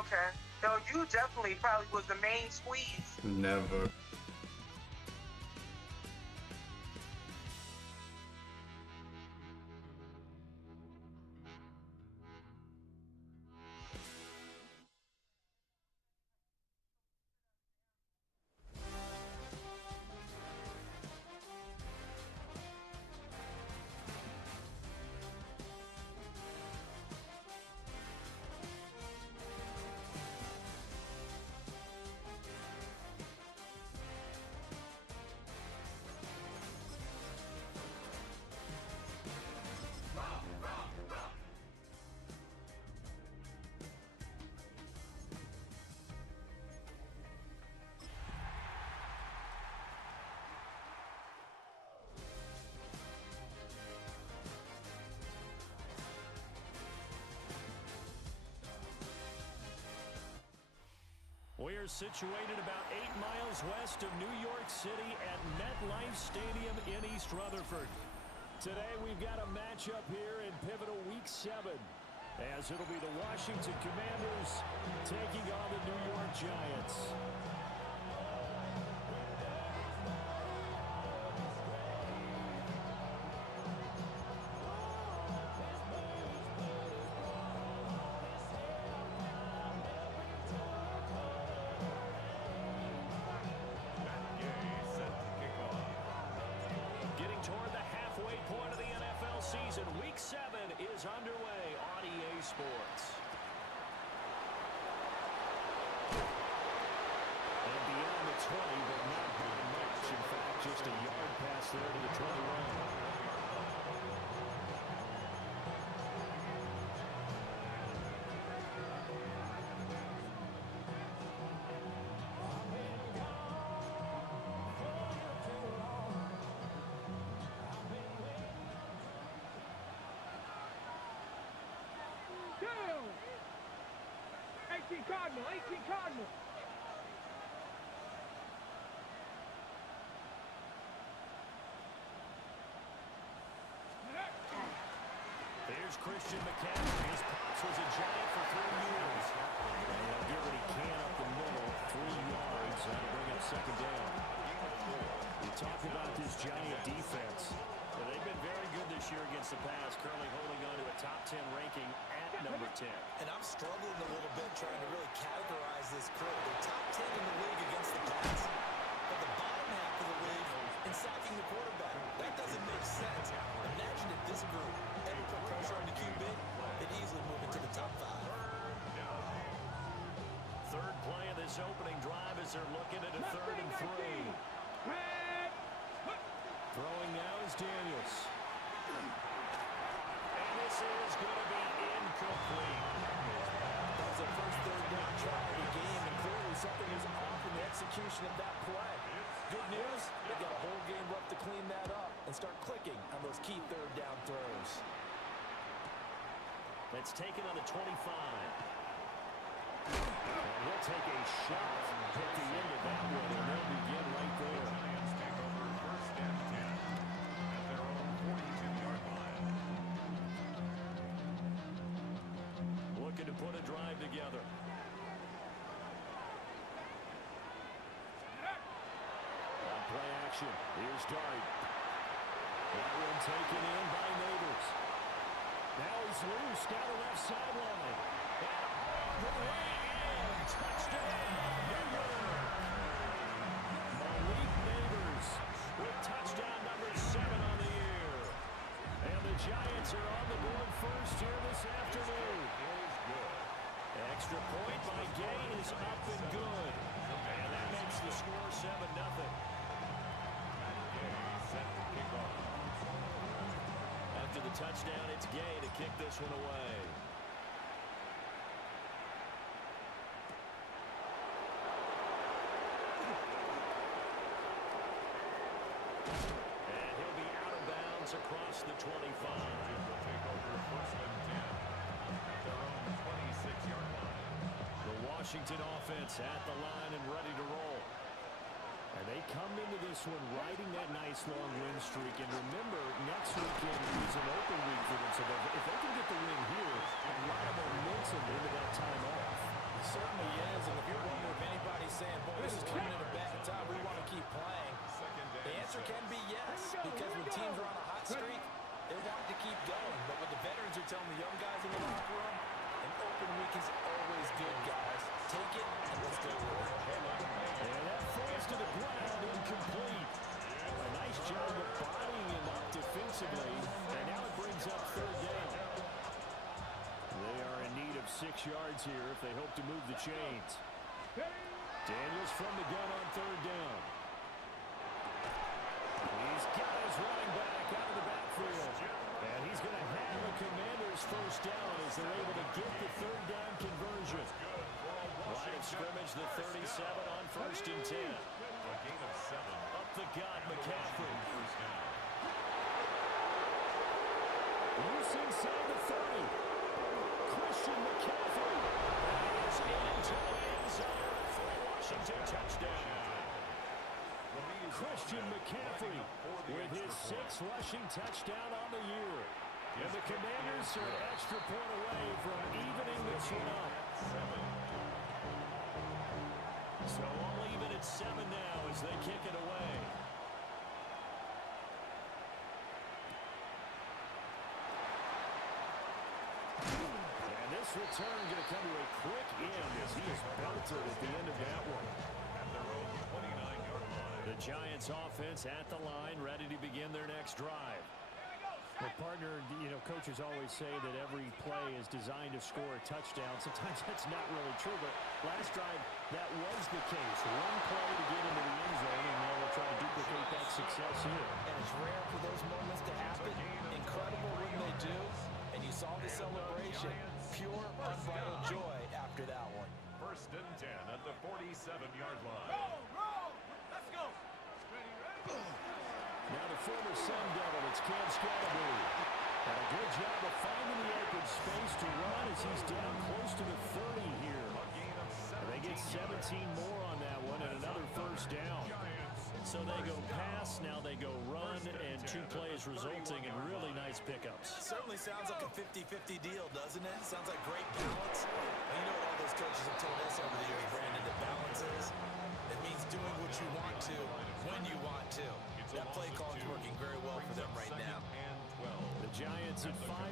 Okay. So you definitely probably was the main squeeze. Never. We're situated about 8 miles west of New York City at MetLife Stadium in East Rutherford. Today we've got a matchup here in pivotal Week 7, as it'll be the Washington Commanders taking on the New York Giants. Toward the halfway point of the NFL season, Week 7 is underway on EA Sports. And beyond the 20, but not by much. In fact, just a yard pass there to the 21. Cardinal, 18 Cardinal. There's Christian McCaffrey. His pops was a Giant for 3 years. And he'll get what he can up the middle, 3 yards, and bring up second down. You talk about this Giant defense. Well, they've been very good this year against the pass, currently holding on to a top 10 ranking at number 10. And I'm struggling a little bit trying to really categorize this crew. They're top 10 in the league against the pass, but the bottom half of the league in sacking the quarterback. That doesn't make sense. Imagine if this group ever put pressure on the QB, they'd easily move into the top 5. Third play of this opening drive as they're looking at a 3rd and 3. Throwing now is Daniels. And this is going to be incomplete. That was their first 3rd down try of the game, and clearly something was off in the execution of that play. Good news, they got a whole game left to clean that up and start clicking on those key 3rd down throws. That's taken on the 25. And he'll take a shot at the end of that one, and they'll begin right there. Looking to put a drive together. On play action, here's Dart. That one taken in by Neighbors. Now he's loose down the left sideline. And all the way in. Touchdown, New York. Malik Neighbors with touchdown number 7 on the year. And the Giants are on the board first here this afternoon. Extra point by Gay is up and good. And that makes the score 7-0. After the touchdown, it's Gay to kick this one away. And he'll be out of bounds across the 25. Will take over 1st and 10 at their own 26-yard line. The Washington offense at the line and ready to roll. And they come into this one riding that nice long win streak. And remember, next weekend is an open week for them. So if they can get the win here, a lot of momentum into that time off. So answer can be yes, because when teams are on a hot streak, they want to keep going. But what the veterans are telling the young guys in the locker room, an open week is always good, guys. Take it and let's go with it. And that falls to the ground, incomplete. A nice job of bodying him up defensively, and now it brings up third down. They are in need of 6 yards here if they hope to move the chains. Daniels from the gun on third down. He's got his running back out of the backfield. And he's going to have the Commanders first down as they're able to get the third down conversion. Line of scrimmage, the 37 on 1st and 10. A gain of 7. Up the gut, McCaffrey. First down. Loose inside the 30. Christian McCaffrey is into the end zone for a Washington touchdown. Christian McCaffrey with his 6th rushing touchdown on the year. And the Commanders are an extra point away from evening this one up. So all even at 7 now as they kick it away. And this return going to come to a quick end as he is belted at the end of that one. At their own 29-yard line. The Giants offense at the line, ready to begin their next drive. Well, partner, coaches always say that every play is designed to score a touchdown. Sometimes that's not really true, but last drive, that was the case. One play to get into the end zone, and now we'll try to duplicate that success here. And it's rare for those moments to happen. Incredible when they do. And you saw the celebration. Pure, unbridled joy after that one. 1st and 10 at the 47-yard line. Now the former Sun Devil, it's Cam Scatterbury. And a good job of finding the open space to run as he's down close to the 30 here. And they get 17 more on that one and another first down. So they go pass, now they go run, and 2 plays resulting in really nice pickups. Certainly sounds like a 50-50 deal, doesn't it? Sounds like great balance. And you know what all those coaches have told us over the years, Brandon, that balance is? It means doing what you want to, when you want to. That play call is working very well for them right now. The Giants at 500,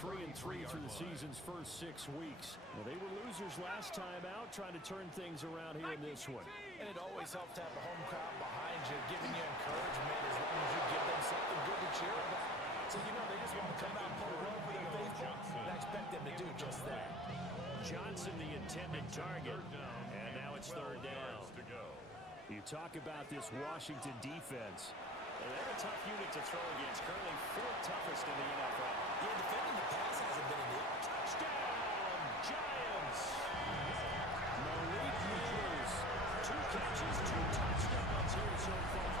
3-3 through the season's first 6 weeks. Well, they were losers last time out, trying to turn things around here in this one. And it always helps to have a home crowd behind you, giving you encouragement as long as you give them something good to cheer about. So they just want to come out and pull one for their faithful, and I expect them to do just that. Johnson, the intended target, and now it's third down. You talk about this Washington defense. They're a tough unit to throw against. Currently 4th toughest in the NFL. Yeah, defending the pass hasn't been an issue. Touchdown, Giants! Malik Mills, 2 catches, 2 touchdowns here so far.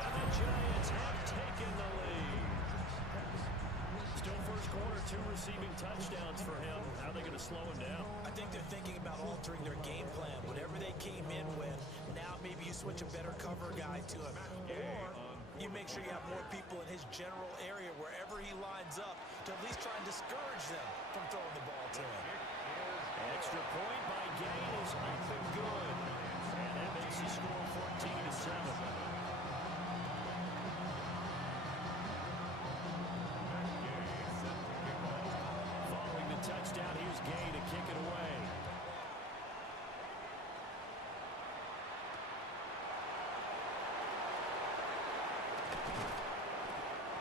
And the Giants have taken the lead. Still first quarter, 2 receiving touchdowns for him. How are they going to slow him down? I think they're thinking about altering their game plan. Whatever they came in with, now maybe you switch a better cover guy to him. Or you make sure you have more people in his general area wherever he lines up to at least try and discourage them from throwing the ball to him. Extra point by Gain is up and good. And that makes the score 14-7. Following the touchdown, here's Gay to kick it away.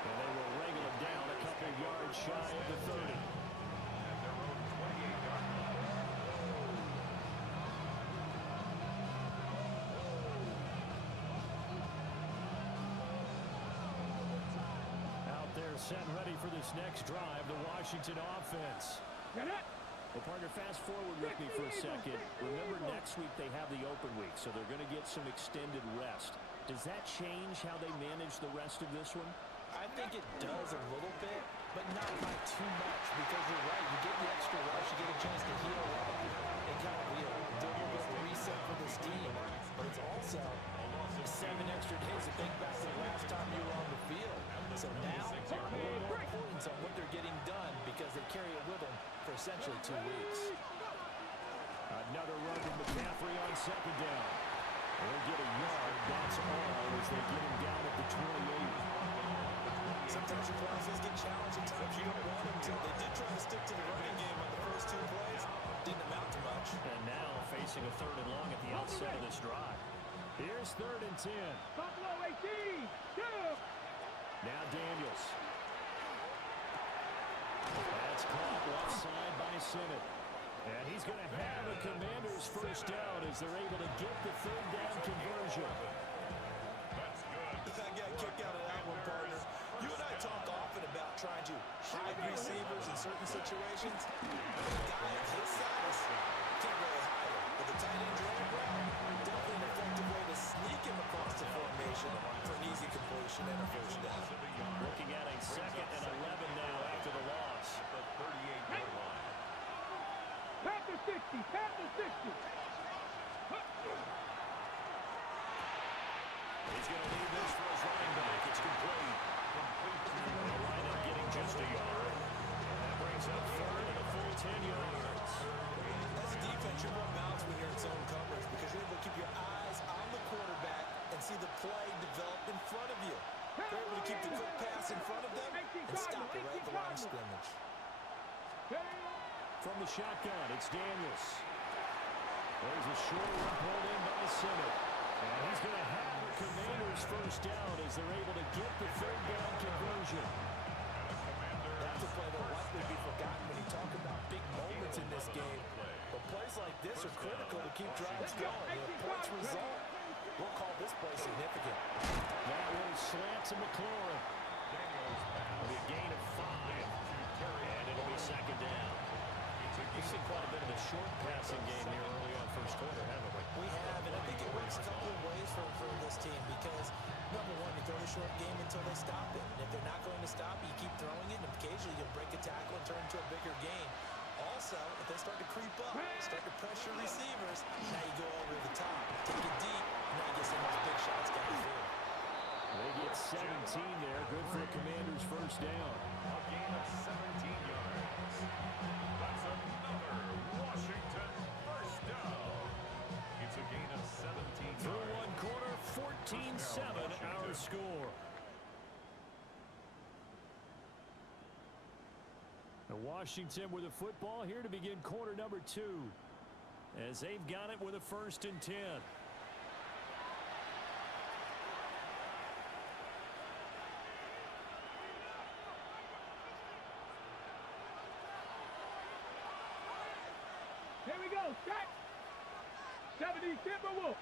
And they will wrangle him down a couple yards shy of the 30. At their own 28-yard line. Out there set and ready for this next drive, the Washington offense. Well, partner, fast forward with me for a second. Remember, next week they have the open week, so they're going to get some extended rest. Does that change how they manage the rest of this one? I think it does a little bit, but not by too much, because you're right. You get the extra rush, you get a chance to heal up and kind of do a little bit of a reset for this team. But it's also 7 extra days to think back to the last time you were on the field. So now, a little more importance on what they're getting done because they carry it with them for essentially 2 weeks. Another run to McCaffrey on 2nd down. They'll get a yard. That's all as they get him down at the 28. Sometimes your process get challenged. At times you don't want them to. They did try to stick to the running game on the first 2 plays. Didn't amount to much. And now facing a 3rd and long at the outset of this drive. Here's 3rd and 10. Buffalo 18. Now Daniels. That's caught left side by Sinnott. And he's going to have a Commanders first down as they're able to get the 3rd down conversion. That's good. I got a kick out of that one, partner. You and I talk often about trying to hide receivers in certain situations. A guy of his size can't really hide him. But the tight end drag route, definitely an effective way to sneak him across the formation for an easy completion and a first down. Looking at a 2nd and 11 now after the loss. The 38-yard line. Panther 60. Panther 60. He's going to leave this for his running back. It's complete. The lineup getting just a yard. And that brings up 3rd and a full 10 yards. As a defense, you're more balanced when you're in zone coverage because you're able to keep your eyes on the quarterback and see the play develop in front of you. You're able to keep the quick pass in front of them and stop it right at the line of scrimmage. From the shotgun, it's Daniels. There's a short one pulled in by Sinnott. And he's going to have the Commanders first down as they're able to get the 3rd down conversion. That's a play that will likely be forgotten when you talk about big moments in this game. But plays like this are critical to keep drives going. And if points result, we'll call this play significant. That one slants to McLaurin. A gain of 5. And it'll be 2nd down. We've seen quite a bit of a short passing game here early on first quarter, haven't we? We have, and I think it works a couple of ways for this team because, number one, you throw the short game until they stop it. And if they're not going to stop it, you keep throwing it, and occasionally you'll break a tackle and turn into a bigger gain. Also, if they start to creep up, start to pressure receivers, now you go over the top, take it deep, and now you get some of those big shots downfield. They get 17 there. Good for the Commanders' first down. A gain of 17 yards. That's another Washington first down. It's a gain of 17 yards. Through one quarter, 14-7 our score. And Washington with a football here to begin quarter number 2. As they've got it with a 1st and 10. Here we go. Set. 70 Timberwolf.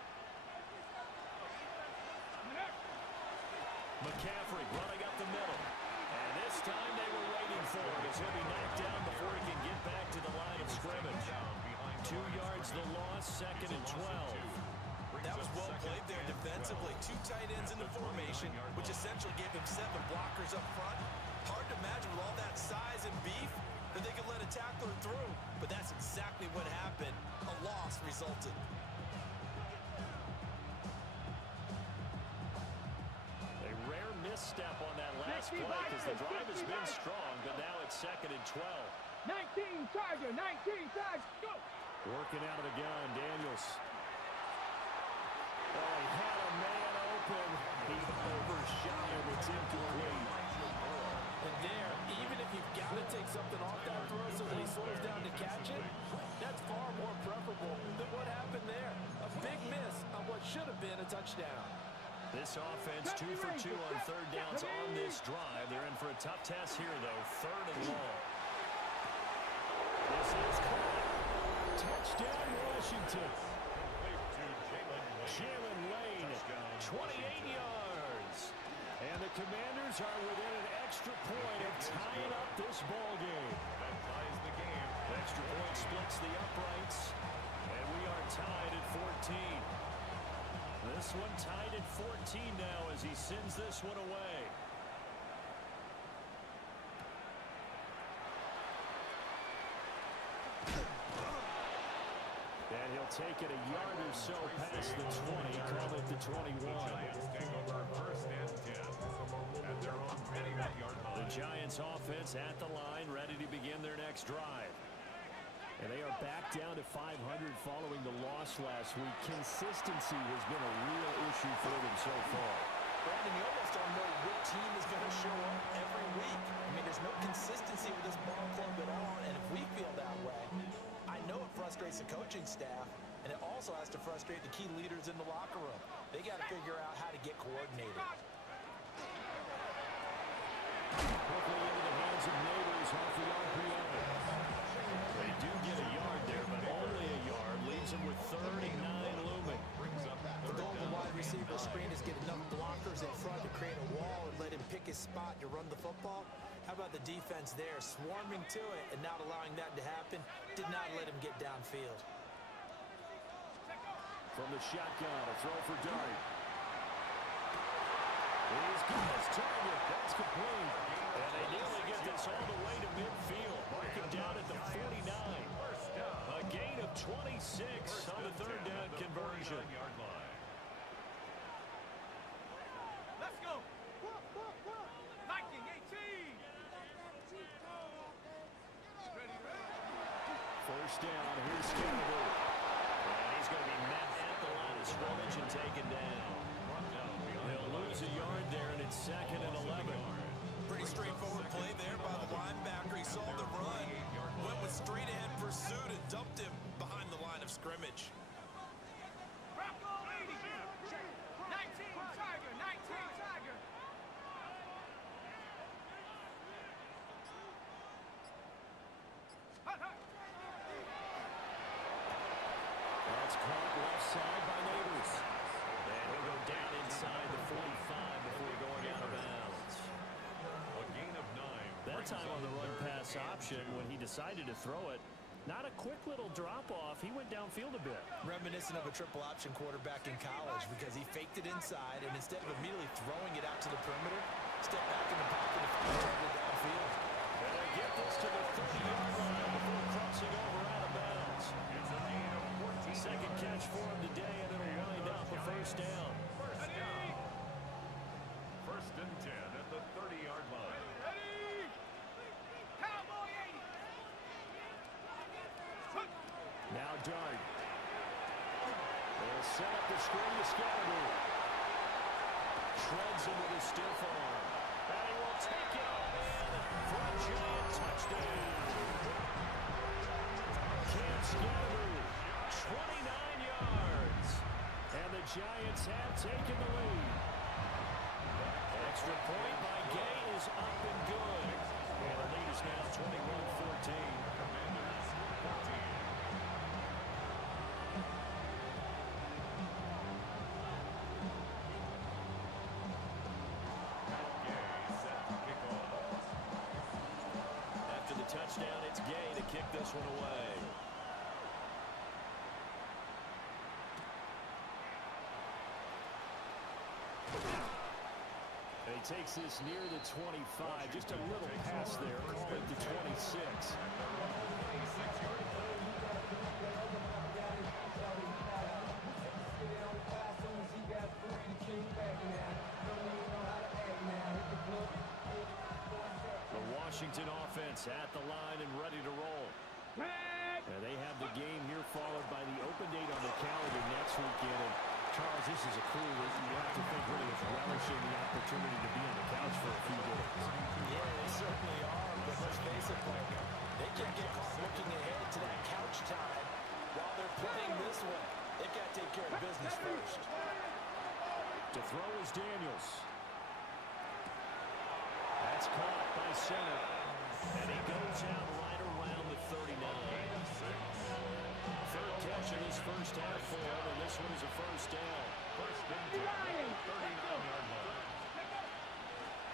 McCaffrey running up the middle. And this time they were waiting for it as he'll be knocked down before he can get back to the line of scrimmage. 2 yards the loss, 2nd and 12. That was well played there defensively. 2 tight ends in the formation, which essentially gave him 7 blockers up front. Hard to imagine with all that size and beef that they could let a tackler through. But that's exactly what happened. A loss resulted. A rare misstep on that last play because the drive has been strong, but now it's 2nd and 12. 19 Charger. 19 Charger. Go. Working out of the gun, Daniels. Oh, he had a man open. He overshot him. It's incomplete. And there, even if you've got to take something off that throw so that he slows down to catch it, that's far more preferable than what happened there. A big miss on what should have been a touchdown. This offense 2 for 2 on 3rd downs on this drive. They're in for a tough test here, though. 3rd and long. This is caught. Touchdown, Washington. Jalen Lane, 28 yards. And the Commanders are within an extra point of tying up this ball game. That ties the game. Extra point splits the uprights. And we are tied at 14. This one tied at 14 now as he sends this one away. And he'll take it a yard or so past the 20, call it the 21. Giants take over 1st and 10 at their own 21-yard line. The Giants offense at the line, ready to begin their next drive. And they are back down to 500 following the loss last week. Consistency has been a real issue for them so far. Brandon, you almost don't know what team is going to show up every week. I mean, there's no consistency with this ball club at all, and if we feel that way, I know it frustrates the coaching staff, and it also has to frustrate the key leaders in the locker room. They got to figure out how to get coordinated. Quickly into the hands of Neighbors off the RPO. They do get a yard there, but only a yard. Leaves them with 39 looming. The goal of the wide receiver screen is get enough blockers in front to create a wall and let him pick his spot to run the football. How about the defense there, swarming to it and not allowing that to happen? Did not let him get downfield. From the shotgun, a throw for Dart. He's got his target. That's complete. And they nearly get this all the way to midfield. Mark him down at the 49. A gain of 26 on the third down conversion. Let's go. Viking 18. First down, here's Scalaboo. And he's going to be met at the line of scrimmage and taken down. They'll lose a yard there, and it's 2nd and 11. Pretty straightforward play there by the linebacker. He saw the run, went with straight-ahead pursuit, and dumped him behind the line of scrimmage. Bronco 80. 19 Tiger. 19 Tiger. Hut, hut. That's caught left side by Neighbors. And he'll go down inside the 45 before going out of bounds. A gain of 9. That time on the run-pass option, when he decided to throw it, not a quick little drop-off. He went downfield a bit. Reminiscent of a triple option quarterback in college because he faked it inside, and instead of immediately throwing it out to the perimeter, stepped back in the pocket and fired it downfield. And they get this to the 30-yard line before crossing over out of bounds. It's a gain of 14. Second catch for him today, and it'll wind up a first down. First down. First and 10 at the 30-yard line. Ready. Cowboy 80. Now Dart. They'll set up the screen to Scalaboo. Shreds him with his stiff arm. And he will take it all in for a giant touchdown. Cam Scalaboo, 29 yards. And the Giants have taken the lead. Extra point by Gay is up and good. And the lead is now 21-14. After the touchdown, it's Gay to kick this one away. And he takes this near the 25, just a little pass there, call it the 26. The Washington offense at the line and ready to roll. And they have the game here followed by the open date on the calendar next weekend. And Charles, this is a crew that you have to think really is relishing the opportunity to be on the couch for a few days. Yeah, they certainly are, but let's face it, they can't get caught looking ahead to that couch time while they're playing this one. They've got to take care of business first. To throw is Daniels. That's caught by center. And he goes out right around the 39. Third catch in his first half for him, and this one is a first down. First and 10 at the 39-yard line.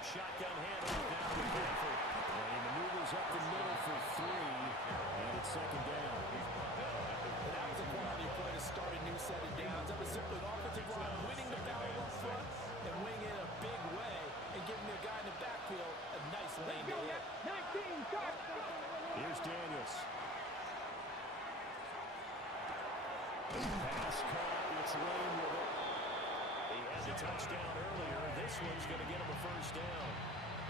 Shotgun handoff down to McCaffrey. And he maneuvers up the middle for 3, and it's second down. And that was a quality play to start a new set of downs. That was simply the offensive line winning the battle up front and winning it a big way and giving the guy in the backfield a nice lane to hit. 19 Tiger. Here's Daniels. Pass caught. It's Lane with it. He had the touchdown earlier. This one's going to get him a first down.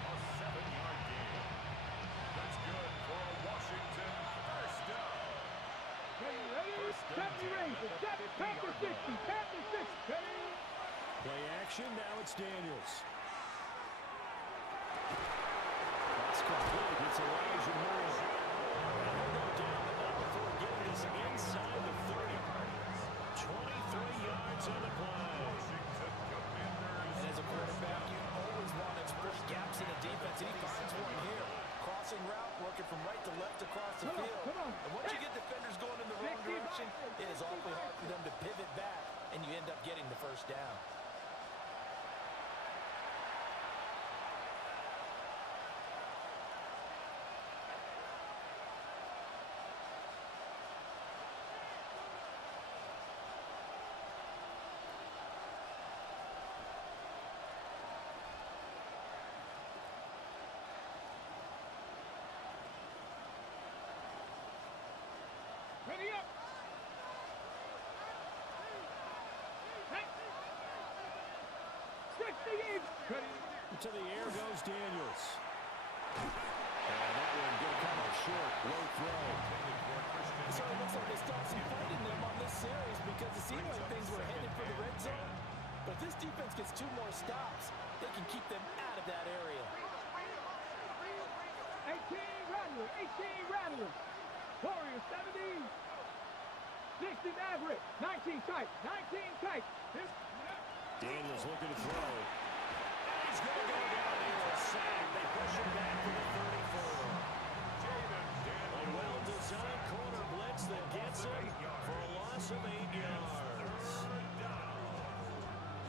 A 7-yard gain. That's good for a Washington first down. 70 Rangers, 7, Panther 60, Panther 60. Ready? Play action, now it's Daniels. That's complete, it's Elijah Moore. And he'll go down the middle before getting this inside the 30. 23 yards on the play. And as a quarterback, you always want to exploit gaps in the defense, and he finds one here. Crossing route, working from right to left across the field. And once you get defenders going in the wrong direction, it is awfully hard for them to pivot back, and you end up getting the first down. Ready up. Hey. 60 in. Ready. To the air goes Daniels. And that one going to come up short. Low throw. So it looks like they start some fight in them on this series because it seemed like things were headed for the red zone. But if this defense gets 2 more stops, they can keep them out of that area. 18 Rattler, 18 Rattler. Warriors 70. 60 Maverick, 19 tight, 19 tight. Daniels looking to throw. And he's going to go down here a sack. They push him back to the 34. A well-designed corner blitz that gets him for a loss of 8 yards.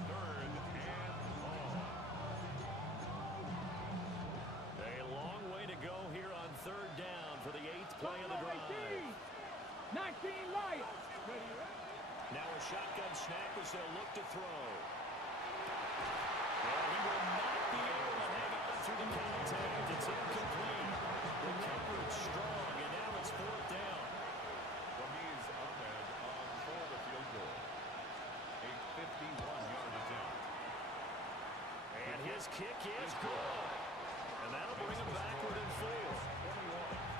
Third and long. A long way to go here on 3rd down for the 8th play of the drive. 19 Lions. Now a shotgun snap as they'll look to throw. Well, he will not be able to hang on through the contact. It's incomplete. The coverage strong, and now it's 4th down. Ramiz Ahmed on for the field goal. A 51-yard attempt. And his kick is good. And that'll bring him backward in 4.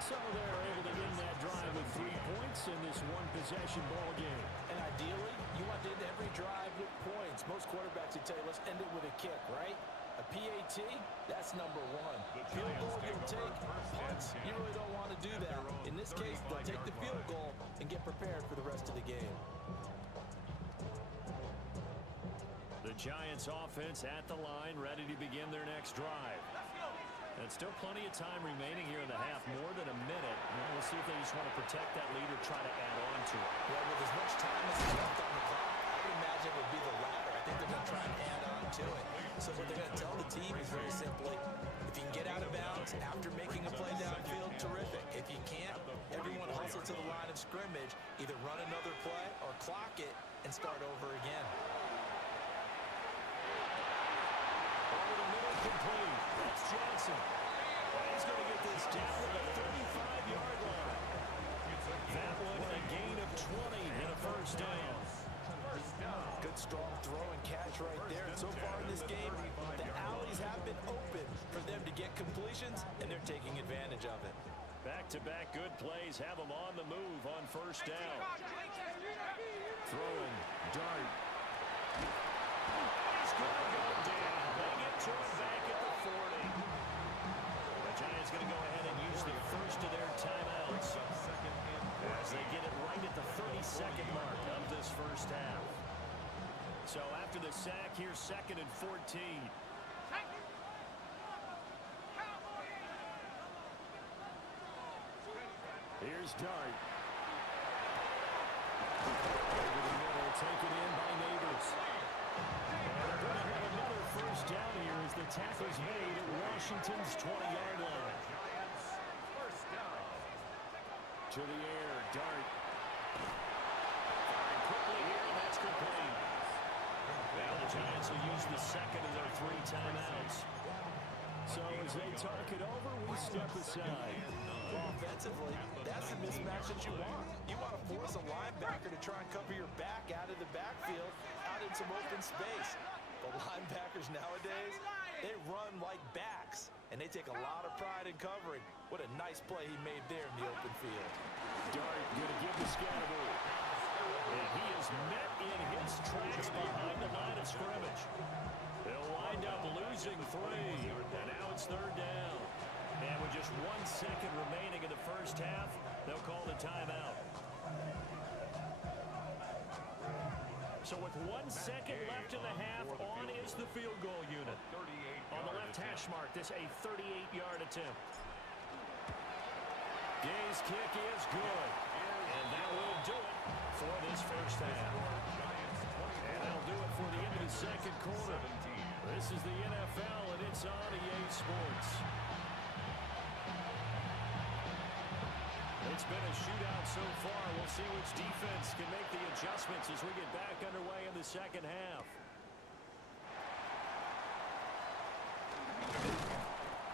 So they're able to end that drive with 3 points in this one-possession ball game. And ideally, you want to end every drive with points. Most quarterbacks would tell you, let's end it with a kick, right? A PAT, that's number 1. Field goal you'll take, punts, you really don't want to do that. In this case, they'll take the field goal and get prepared for the rest of the game. The Giants offense at the line, ready to begin their next drive. And still plenty of time remaining here in the half, more than a minute. We'll see if they just want to protect that lead or try to add on to it. Well, with as much time as is left on the clock, I would imagine it would be the latter. I think they're going to try and add on to it. So what they're going to tell the team is very simply, if you can get out of bounds after making a play downfield, terrific. If you can't, everyone hustle to the line of scrimmage, either run another play or clock it and start over again. Over the middle, complete. That's Johnson. And he's going to get this down to the 35-yard line. That one a gain of 20 and a first down. Good strong throw and catch right there. And so far in this game, the alleys have been open for them to get completions, and they're taking advantage of it. Back-to-back good plays have them on the move on first down. Throwing, dart. He's going to go down. They get to him back at the 40. The Giants going to go ahead and use the first of their timeouts as they get it right at the 32nd mark of this first half. So after the sack, here's 2nd and 14. Here's Dart. Over the middle, taken in by Neighbors. And they're going to have another first down here as the tackle's made at Washington's 20-yard line. To the air, Dart. Firing quickly here, and that's complete. Now the Giants will use the second of their 3 timeouts. So as they talk it over, we step aside. Well, offensively, that's the mismatch that you want. You want to force a linebacker to try and cover your back out of the backfield, out in some open space. But linebackers nowadays, they run like backs, and they take a lot of pride in covering. What a nice play he made there in the open field. Dart going to give the Scatterbo. losing 3. And now it's third down. And with just 1 second remaining in the first half, they'll call the timeout. So with 1 second left in the half, on is the field goal unit. On the left hash mark, this a 38-yard attempt. Gay's kick is good. And that will do it for this first half. And that'll do it for the end of the second quarter. This is the NFL, and it's on EA Sports. It's been a shootout so far. We'll see which defense can make the adjustments as we get back underway in the second half.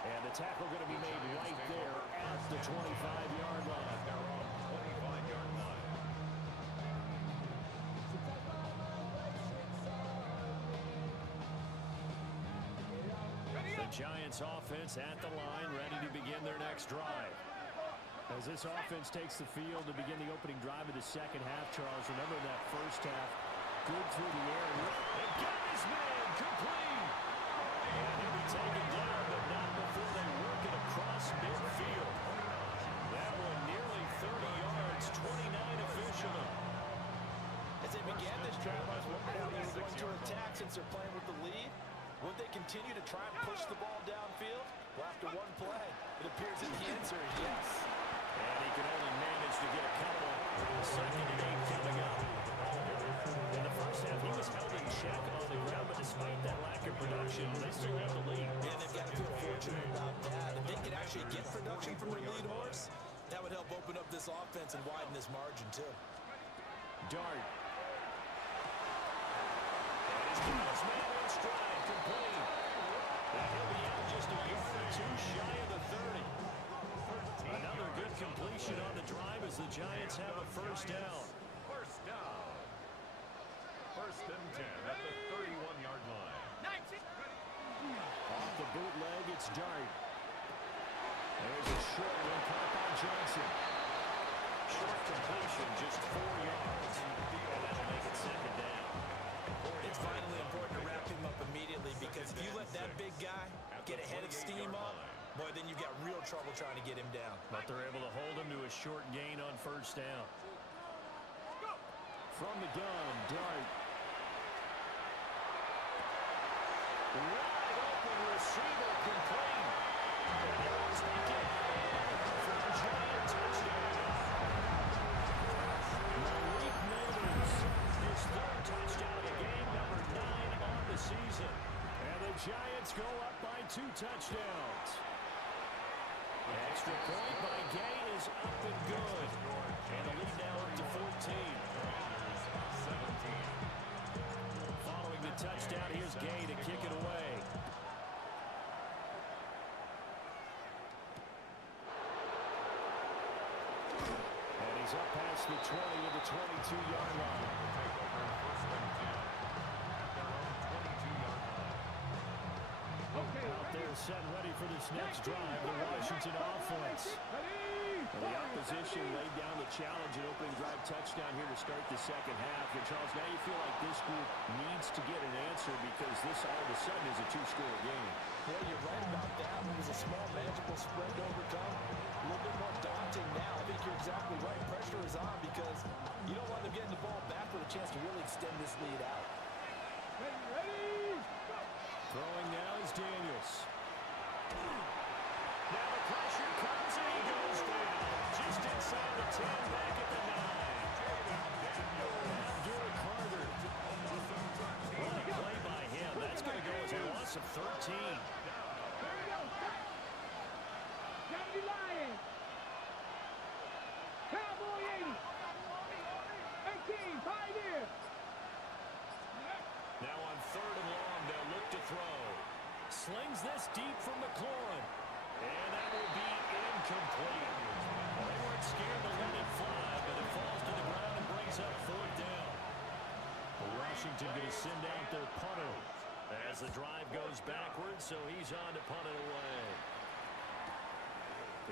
And the tackle going to be made right there at the 25-yard line. The Giants offense at the line, ready to begin their next drive. As this offense takes the field to begin the opening drive of the second half, Charles, remember that first half, good through the air. They got his man complete. And he'll be taken down, but not before they work it across midfield. That one nearly 30 yards, 29 officially. As they began this drive, I was wondering how they were going to attack since they're playing with the lead. Would they continue to try and push the ball downfield? Well, after one play, it appears that the answer is yes. And he can only manage to get a couple. Second and 8 coming up. In the first half, he was held in check on the ground, but despite that lack of production, they still have the lead. And they've got to feel fortunate about that. If they can actually get production from their lead horse, that would help open up this offense and widen this margin, too. Dart. And his Dallas man in stride, complete. And he'll be out just a yard or two shy of the 30. Another good completion on the drive as the Giants have a first down. First down. First and 10 at the 31-yard line. Off the bootleg, it's Dart. There's a short one caught by Johnson. Short completion, just 4 yards. And that'll make it second down. It's vitally important to wrap him up immediately because if you let that big guy get a head of steam up, boy, then you've got real trouble trying to get him down. But they're able to hold him to a short gain on first down. From the gun, Dart. Wide open receiver complete. And he will take it for a Giant touchdown. Malik Neighbors, his third touchdown of the game, number 9 on the season. And the Giants go up by 2 touchdowns. Extra point by Gay is up and good. And the lead now up to 14. Following the touchdown, here's Gay to kick it away. And he's up past the 20 to the 22-yard line. Out there set ready for this next drive, the Washington offense. The opposition laid down the challenge and opening drive touchdown here to start the second half. And Charles, now you feel like this group needs to get an answer because this all of a sudden is a 2-score game. Well, you're right about that. It was a small, manageable spread to overcome. A little bit more daunting now. I think you're exactly right. Pressure is on because you don't want them getting the ball back with a chance to really extend this lead out. Throwing now is Daniels. Now the pressure comes and he goes down. Just inside the 10, back at the 9. Now Derek Carter. What a play by him. That's going to go as a loss of 13. Kennedy Lions. Cowboy 80. 18, Pioneer. Now on third and long, they'll look to throw. Slings this deep from McLaurin. And that will be incomplete. Well, they weren't scared to let it fly, but it falls to the ground and brings up fourth down. Well, Washington going to send out their punter as the drive goes backwards, so he's on to punt it away.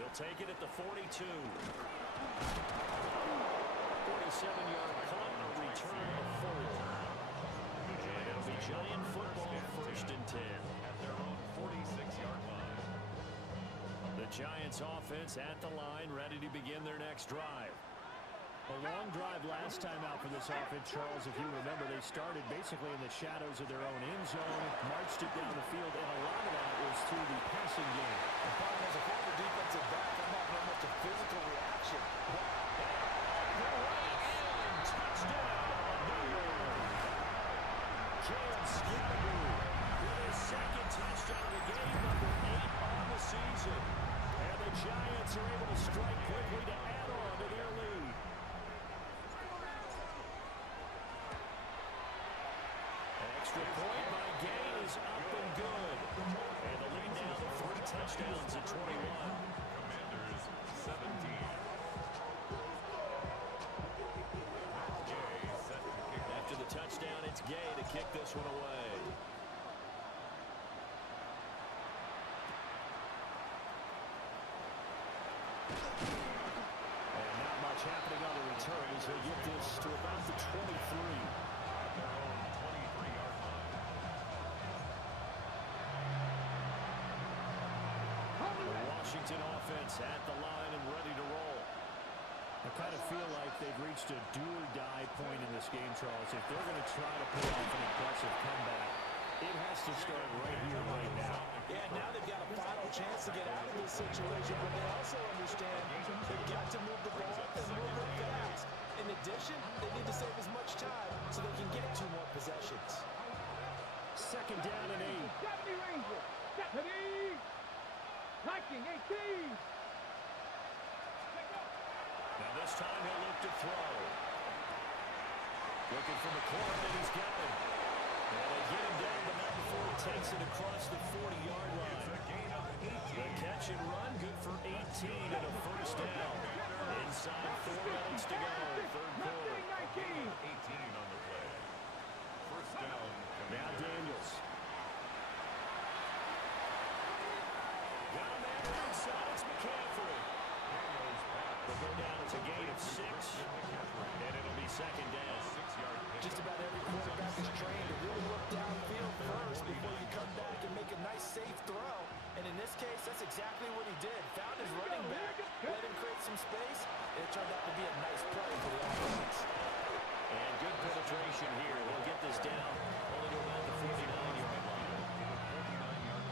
He'll take it at the 42. 47-yard punt, a return of 4. And it'll be Giant football, first and 10. At their own Giants offense at the line, ready to begin their next drive. A long drive last time out for this offense, Charles. If you remember, they started basically in the shadows of their own end zone, marched it down the field, and a lot of that was through the passing game. The problem as a former defensive back, I'm not very much a physical reaction. With his second touchdown of the game, number 8 on the season. And the Giants are able to strike quickly to add on to their lead. An extra point by Gay is up and good. And the lead now to 3 touchdowns at 21. Commanders 17. Gay set to kick off. After the touchdown, it's Gay to kick this one away. And not much happening on the return as they get this to about the 23. At their own 23-yard line. The Washington offense at the line and ready to roll. I kind of feel like they've reached a do-or-die point in this game, Charles. If they're going to try to pull off an impressive comeback, it has to start right here, right now. Yeah, now they've got a final chance to get out of this situation, but they also understand they've got to move the ball and move it fast. In addition, they need to save as much time so they can get 2 more possessions. Second down and 8. Deputy Ranger. Deputy. Viking 18. Now this time he'll look to throw. Looking for McLaurin, and he's got him. And they get him down, but not before he takes it across the 40-yard line. The catch and run, good for 18 and a first down. Inside 4 minutes to go, third quarter. 18 on the play. First down. Now Daniels. Got a man right side, it's McCaffrey. They'll go down, it's a gain of 6, and it'll be second down. 6-yard pitch. Just about every quarterback is trained to really look downfield first before you come back and make a nice, safe throw. And in this case, that's exactly what he did. Found his running back, let him create some space, and it turned out to be a nice play for the offense. And good penetration here. They'll get this down only to about the 49-yard line.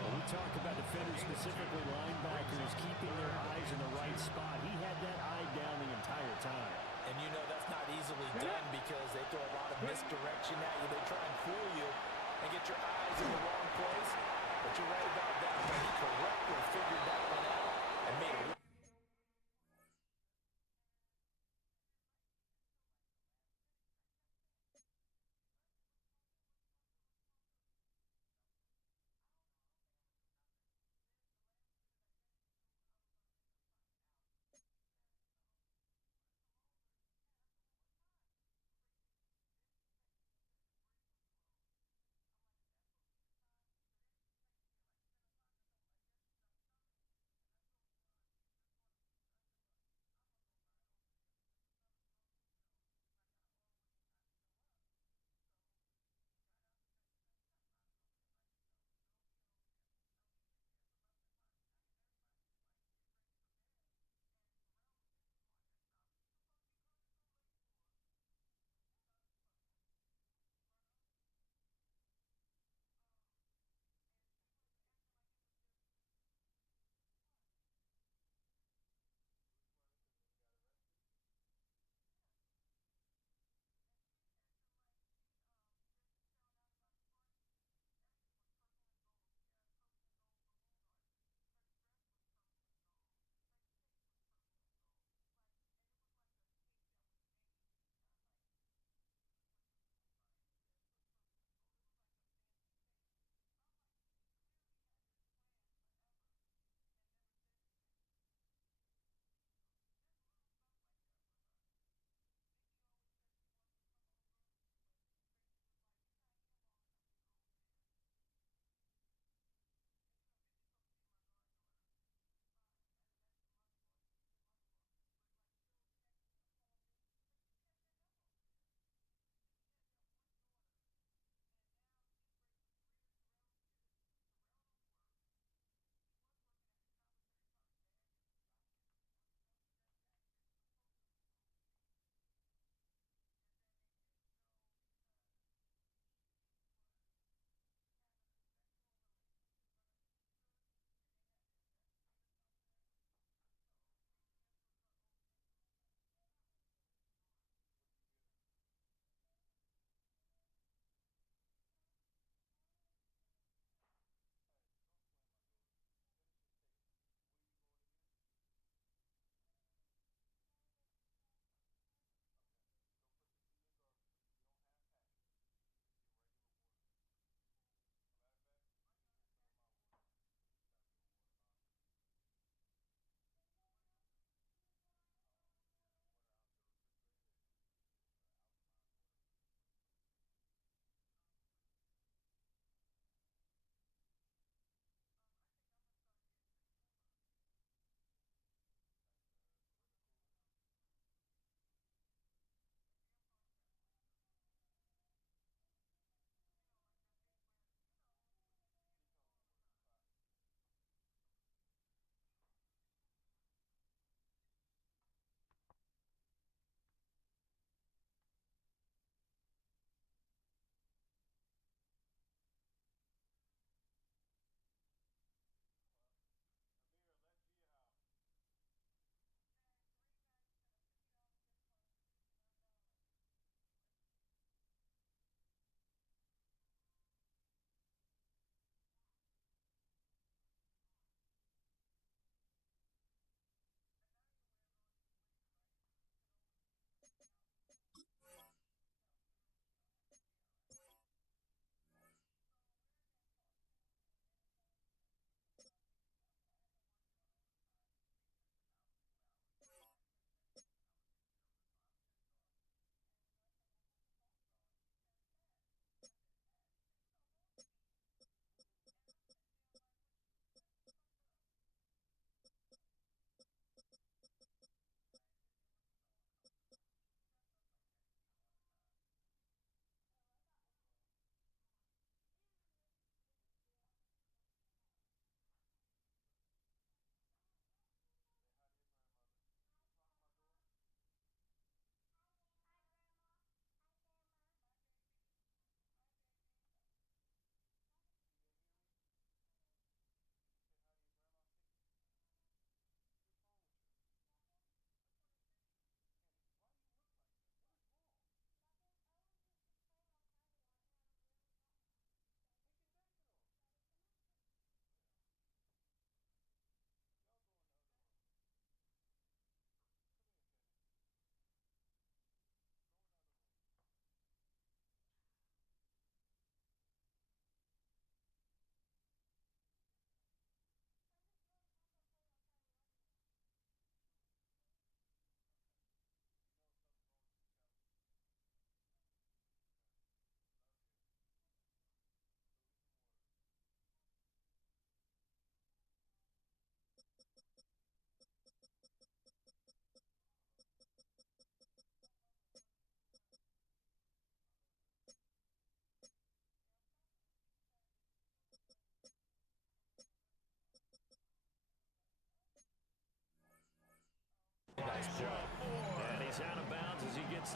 When we talk about defenders, specifically linebackers, keeping their eyes in the right spot, he had that eye down the entire time. And you know that's not easily done because they throw a lot of misdirection at you. They try and fool you and get your eyes in the wrong place. But you're right about that. He correctly figured that one out and made it.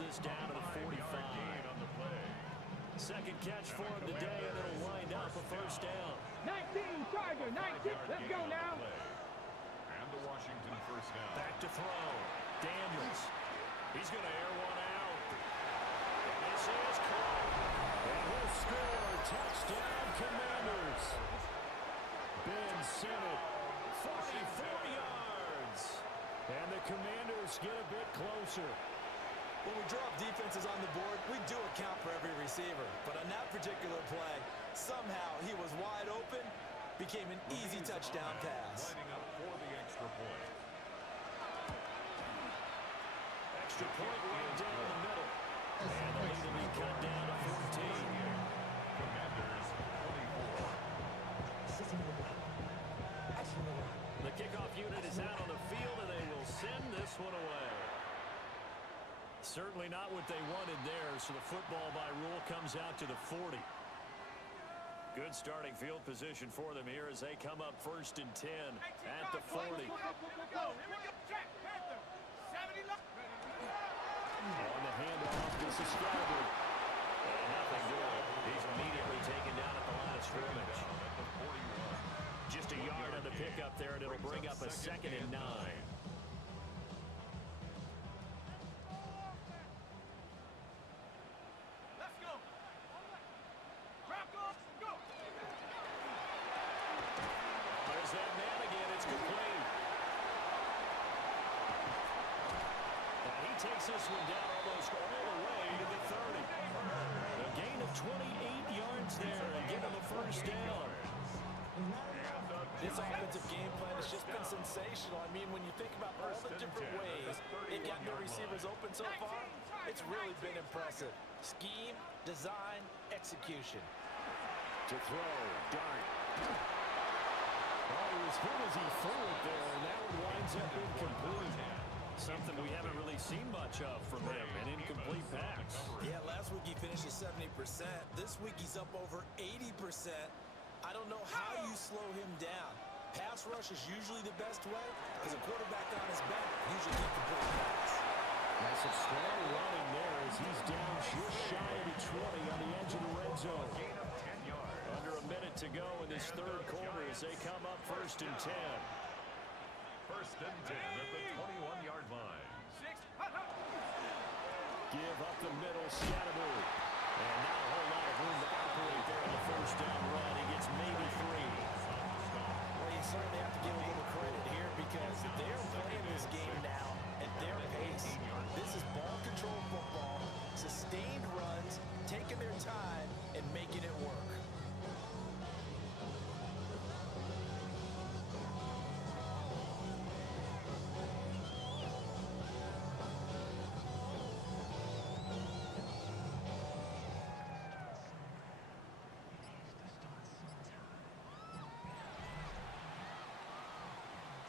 this down to the 45. Second catch for him today, and it'll wind up a first down. 19, Charger, 19. Let's go now. And the Washington first down. Back to throw. Daniels. He's going to air one out. And this is caught. And he'll score. Touchdown, Commanders. Ben Sinnott, 44 yards. And the Commanders get a bit closer. When we drop defenses on the board, we do account for every receiver. But on that particular play, somehow he was wide open, became an easy touchdown pass. Lining up for the extra point. Extra point right down the middle. And the lead will be cut down to 14. Commanders 24. The kickoff unit is out on the field, and they will send this one away. Certainly not what they wanted there, so the football by rule comes out to the 40. Good starting field position for them here as they come up 1st and 10 at the 40. Here we go. Check. Panther. 70 left. On the handoff, this is Scalabry. And nothing good. He's immediately taken down at the line of scrimmage. Just a yard on the pickup there, and it'll bring up a 2nd and 9. Let's go. Broncos, go. There's that man again. It's complete. And he takes this one down almost all the way to the 30. A gain of 28 yards there and give him a first down. This offensive game plan has just been sensational. I mean, when you think about all the different ways they've gotten their receivers open so far, it's really been impressive. Scheme, design, execution. To throw, Dart. Oh, he was hit as he threw it there, and that one winds up incomplete. Something we haven't really seen much of from him, an incomplete pass. Yeah, last week he finished at 70%. This week he's up over 80%. I don't know how you slow him down. Pass rush is usually the best way because a quarterback on his back usually can't complete a pass. That's a strong running there as he's down just shy of the 20 on the edge of the red zone. Gain of 10 yards. Under a minute to go in this 3rd quarter as they come up 1st and 10. 1st and 10 at the 21-yard line. Give up the middle, Scatterbury. And not a whole lot of room to operate there on the 1st down run. He gets maybe 3. Well, you certainly have to give a little credit here because they're playing this game now at their pace. This is ball control football, sustained runs, taking their time, and making it work.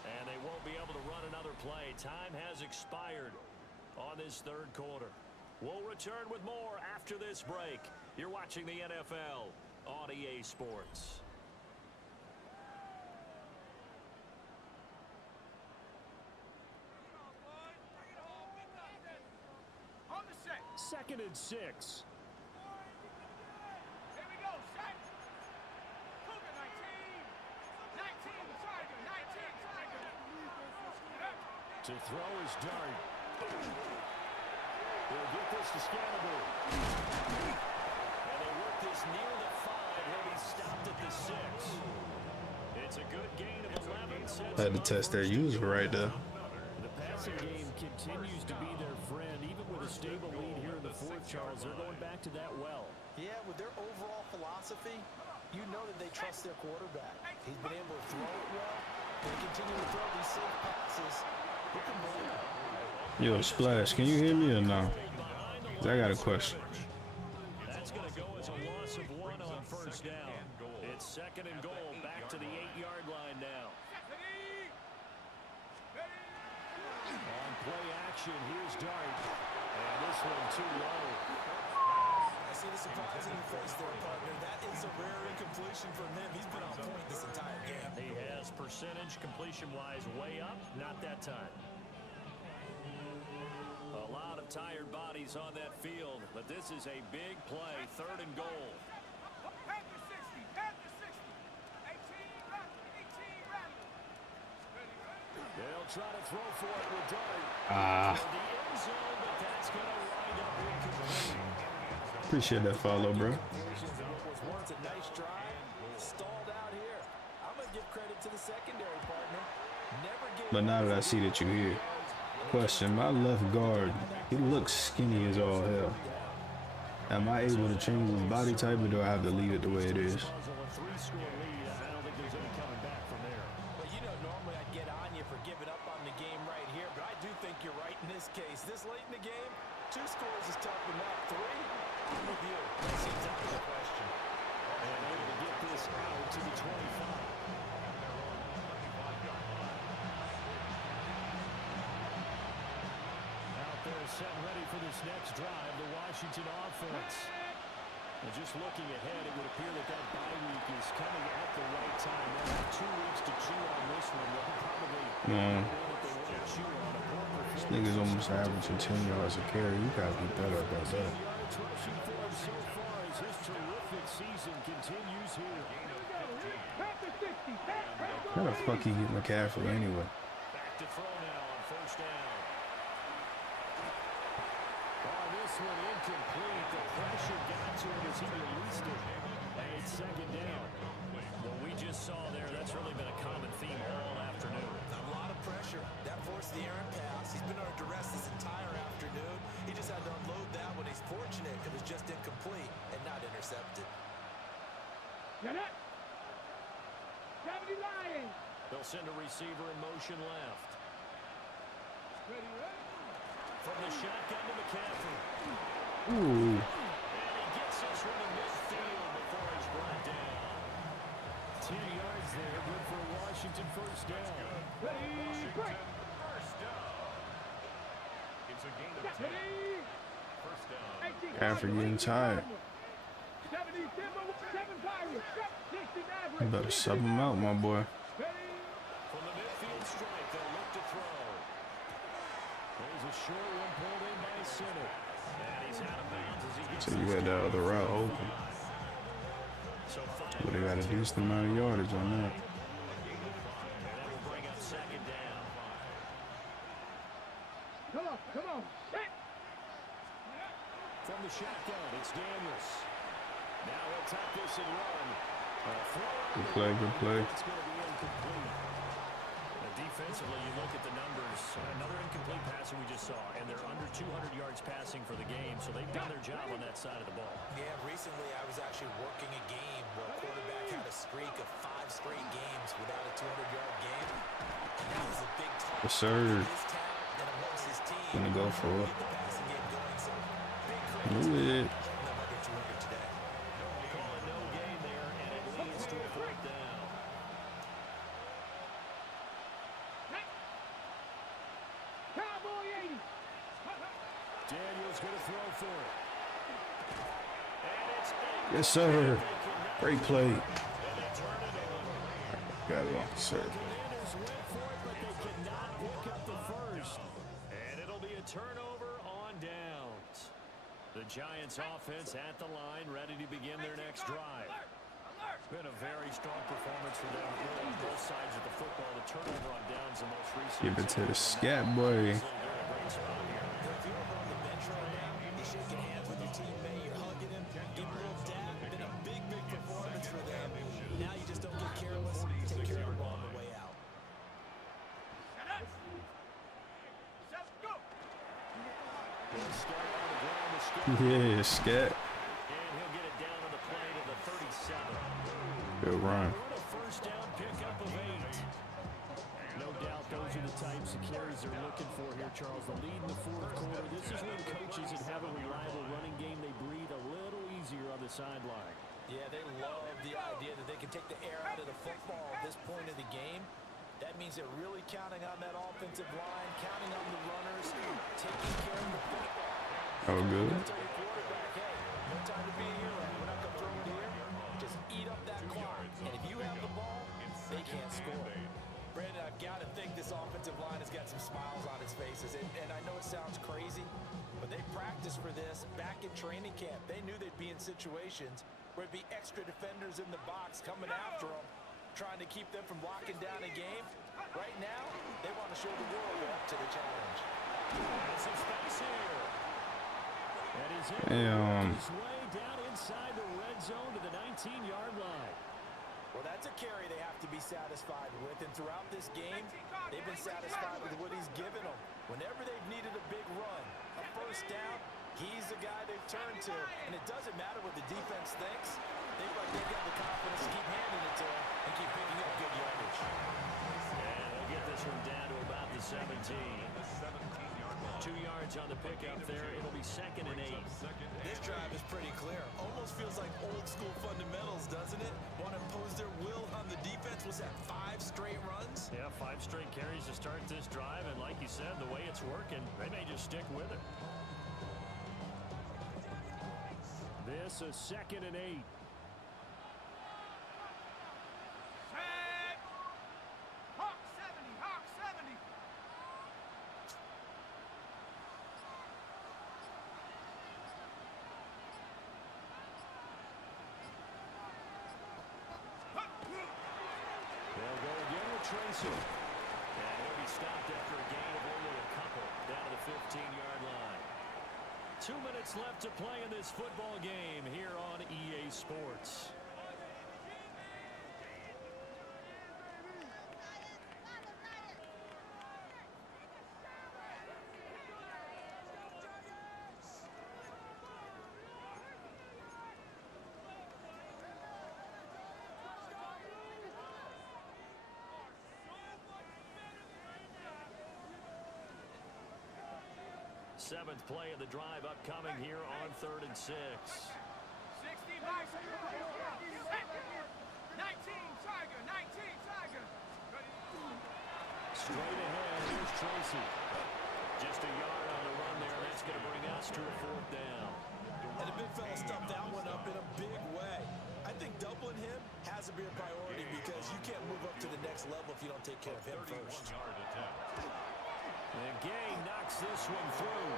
And they won't be able to run another play. Time has expired on this 3rd quarter. We'll return with more after this break. You're watching the NFL on EA Sports. On the set. 2nd and 6. Here we go. Set. Cougar 19. 19, Tiger. 19, Tiger. To throw is Dart. They'll get this to Scalabry. And they work this near the 5. He'll be stopped at the 6. It's a good gain of 11. Had to test their user right there. The passing game continues to be their friend. Even with a stable lead here in the 4th, Charles, they're going back to that well. Yeah, with their overall philosophy, you know that they trust their quarterback. He's been able to throw it well. They continue to throw these safe passes. Who can blame him? Yo, Splash, can you hear me or no? I got a question. That's going to go as a loss of 1 on 1st down. It's 2nd and goal, back to the 8-yard line now. On play action, here's Dart. And this one too low. I see the surprise in your face there, partner. That is a rare incompletion from him. He's been on point this entire game. He has percentage completion-wise way up, not that time. A lot of tired bodies on that field, but this is a big play, 3rd and goal. Panther 60, Panther 60. 18 Rattlers. They'll try to throw for it with Dart. Ah. The end zone, but that's going to wind up incomplete. Appreciate that follow, bro. What was once a nice drive stalled out here. I'm going to give credit to the secondary partner. Never gave But now that I see that you're here, question, my left guard, he looks skinny as all hell. Am I able to change his body type, or do I have to leave it the way it is? A 3-score lead. I don't think there's any coming back from there. Well, you know, normally I'd get on you for giving up on the game right here, but I do think you're right in this case. This late in the game, 2 scores is tough enough. 3, I'm with you. That seems out of the question. And able to get this out to the 25. Out there set and ready for this next drive, the Washington offense. And just looking ahead, it would appear that that bye week is coming at the right time. They'll have 2 weeks to chew on this one. They'll probably Man, chew on a poor this nigga's almost averaging 10 yards a carry. You gotta be better about that. yards rushing for him so far as his terrific season continues here. Panther 60, How the fuck he get McCaffrey anyway? Back to throw now on 1st down. Oh, this one incomplete. The pressure got to him as he released it. And it's 2nd down. What we just saw there, that's really been a common theme all afternoon. A lot of pressure. That forced the errant pass. He's been under duress this entire afternoon. He just had to unload that one. He's fortunate it was just incomplete and not intercepted. Get it. 70 Lions. They'll send a receiver in motion left. Ready. From the shotgun to McCaffrey. Ooh. And he gets us from the midfield before he's brought down. 10 yards there, good for Washington 1st down. Ready, break. First down. It's a gain of 10. Ready. First down. 18 Caffrey getting tired. 70 Timber, 7 Pirates, 60 Mavericks. You better sub him out, my boy. Ready. From the midfield stripe, they'll look to throw. There's a short one pulled in by center. And he's out of bounds as he gets So you had that other route open. So But they got a decent amount of yardage on that. and that will bring up 2nd down. Come on. Set. From the shotgun, it's Daniels. Now he'll tap this and run. Good play, good play. It's going to be incomplete. Defensively, you look at the numbers. Another incomplete passing we just saw, and they're under 200 yards passing for the game, so they've done their job on that side of the ball. Yeah, recently I was actually working a game where a quarterback had a streak of 5 straight games without a 200-yard game. And that was a big talk. Yes, sir. His talent and amongst his team. Gonna go for it. Get the passing game going, so big credit Do to it. them under 200 today. Calling no gain there, and it leads to a 4th down. Cowboy 80. Daniels going to throw for it. And it's in. Yes, sir. Great play. And they turn it over. Got it off, sir. Commanders went for it, but they could not pick up the first. And it'll be a turnover on downs. The Giants offense at the line, ready to begin their next drive. Been a very strong performance for them really on both sides of the football. The turnover on downs the most recent. Give it to the scat boy. If you're over on the bench right now, you're shaking hands with your teammate, you're hugging him, giving a little dab. Been a big, big performance for them. Now you just don't get careless. Take care of the ball on the way out. He'll start on the ground with Skip. Yeah, scat. And he'll get it down to the play to the 37. Good run. A 1st down pickup of 8. No doubt those are the types of carries they're looking for here, Charles. The lead in the 4th quarter. This is when coaches that have a reliable running game, they breathe a little easier on the sideline. Yeah, they love the idea that they can take the air out of the football at this point of the game. That means they're really counting on that offensive line, counting on the runners, taking care of the football. Oh, good. Tell your quarterback, hey, no time to be a hero. We're not going to throw it here. Just eat up that clock. And if you have the ball, they can't score. Brandon, I've got to think this offensive line has got some smiles on its faces. And I know it sounds crazy, but practiced for this back in training camp. They knew they'd be in situations where it'd be extra defenders in the box coming after them, trying to keep them from locking down a game. Right now, they want to show the world they're up to the challenge. And some space here. And he's able to Damn. work his way down inside the red zone to the 19-yard line. Well, that's a carry they have to be satisfied with, and throughout this game, they've been satisfied with what he's given them. Whenever they've needed a big run, a first down, he's the guy they've turned to, and it doesn't matter what the defense thinks. They've got the confidence to keep handing it to him and keep picking up good yardage. And they'll get this one down to about the 17. The 17-yard line. 2 yards on the pickup there. It'll be 2nd and 8. This drive is pretty clear. Almost feels like old school fundamentals, doesn't it? Want to impose their will on the defense. Was that 5 straight runs? Yeah, 5 straight carries to start this drive, and like you said, the way it's working, they may just stick with it. This is 2nd and 8. Set. Hawk 70, Hawk 70. They'll go again with Tracy. And he'll be stopped after a gain of only a couple down to the 15-yard line. 2 minutes left to play in this football game here on EA Sports. Seventh play of the drive upcoming here on 3rd and 6. 60 by 19 Tiger, 19 Tiger. Straight ahead, here's Tracy. Just a yard on the run there. That's going to bring us to a 4th down. And the big fella stuffed that one up in a big way. I think doubling him has to be a priority because you can't move up to the next level if you don't take care of him first. 31-yard attempt. And Gay knocks this one through.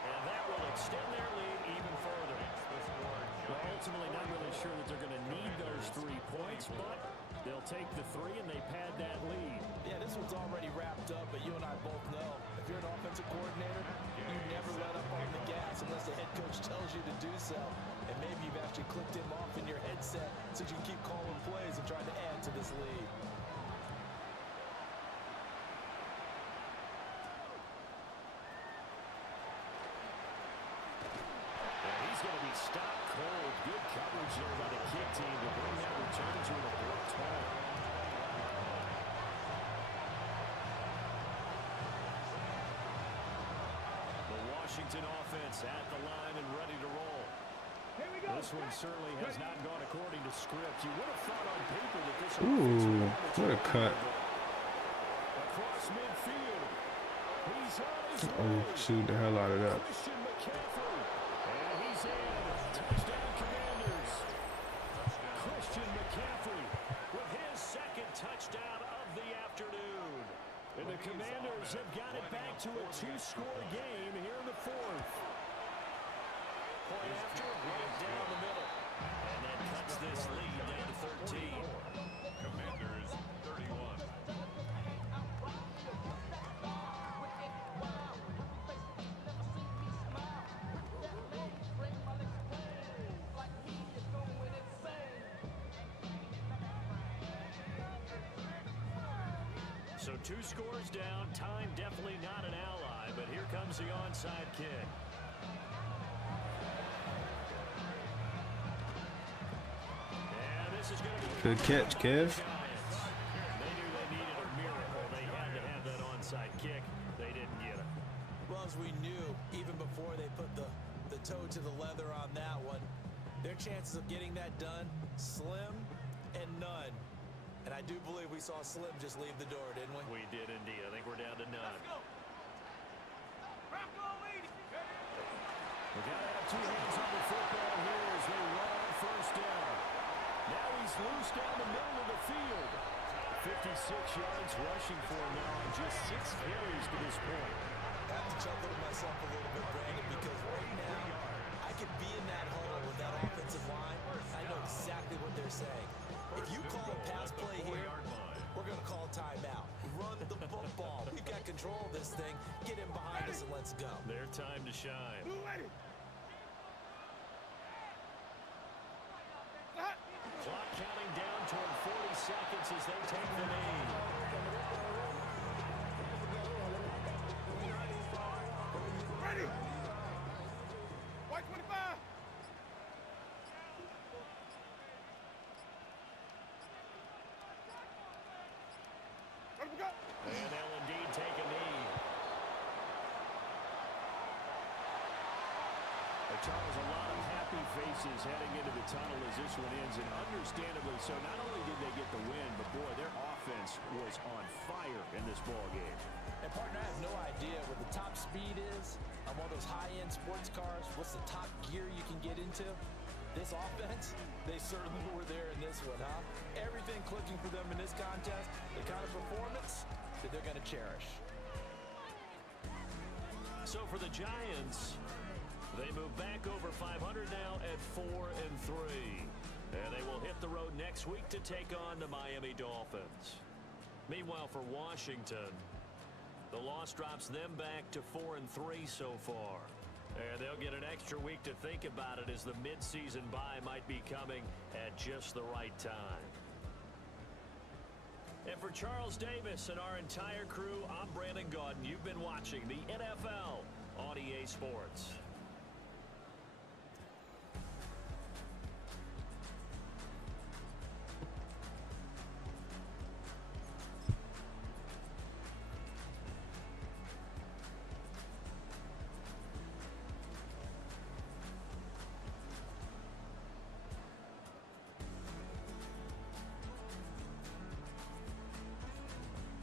And that will extend their lead even further. Well, ultimately not really sure that they're going to need those 3 points, but they'll take the 3 and they pad that lead. Yeah, this one's already wrapped up, but you and I both know if you're an offensive coordinator, you never let up on the gas unless the head coach tells you to do so. And maybe you've actually clicked him off in your headset so you can keep calling plays and trying to add to this lead. Going to be stopped cold. Good coverage there by the kick team to bring that return to an abrupt halt. The Washington offense at the line and ready to roll. Here we go. This one certainly has not gone according to script. You would have thought on paper that this Ooh, what a cut. Across midfield. He's on his way. Oh, shoot the hell out of that. Christian McCaffrey. And he's in. Touchdown, Commanders. Christian McCaffrey with his 2nd touchdown of the afternoon. And the Commanders have got it back to a 2-score game here in the 4th. Point after, right down the middle. And that cuts this lead down to 13. Commanders 31. So 2 scores down. Time definitely not an ally, but here comes the onside kick. And this is going to be Good catch, Kev. They knew they needed a miracle. They had to have that onside kick. They didn't get it. Well, as we knew, even before they put the toe to the leather on that one, their chances of getting that done, slim and none. And I do believe we saw Slim just leave the door, didn't we? We did indeed. I think we're down to none. We got to have 2 hands on the football here as they run on 1st down. Now he's loose down the middle of the field. 56 yards rushing for him now on just 6 carries to this point. That have to chuckle to myself a little bit, Brandon, because right now I could be in that huddle with that offensive line. I know exactly what they're saying. If you call a pass play here, we're going to call timeout. Run the football. We've got control of this thing. Get in behind us and let's go. Their time to shine. Clock counting down toward 40 seconds as they take the lead. Ready. White 25. Let him go. And they'll indeed take a knee. Charles, a lot of happy faces heading into the tunnel as this one ends, and understandably so. Not only did they get the win, but boy, their offense was on fire in this ball game. And partner, I have no idea what the top speed is on one of those high-end sports cars. What's the top gear you can get into? This offense, they certainly were there in this one, huh? Everything clicking for them in this contest, the kind of performance that they're going to cherish. So for the Giants, they move back over 500 now at 4-3. And they will hit the road next week to take on the Miami Dolphins. Meanwhile, for Washington, the loss drops them back to 4-3 so far. And they'll get an extra week to think about it as the midseason bye might be coming at just the right time. And for Charles Davis and our entire crew, I'm Brandon Gaudin. You've been watching the NFL on EA Sports.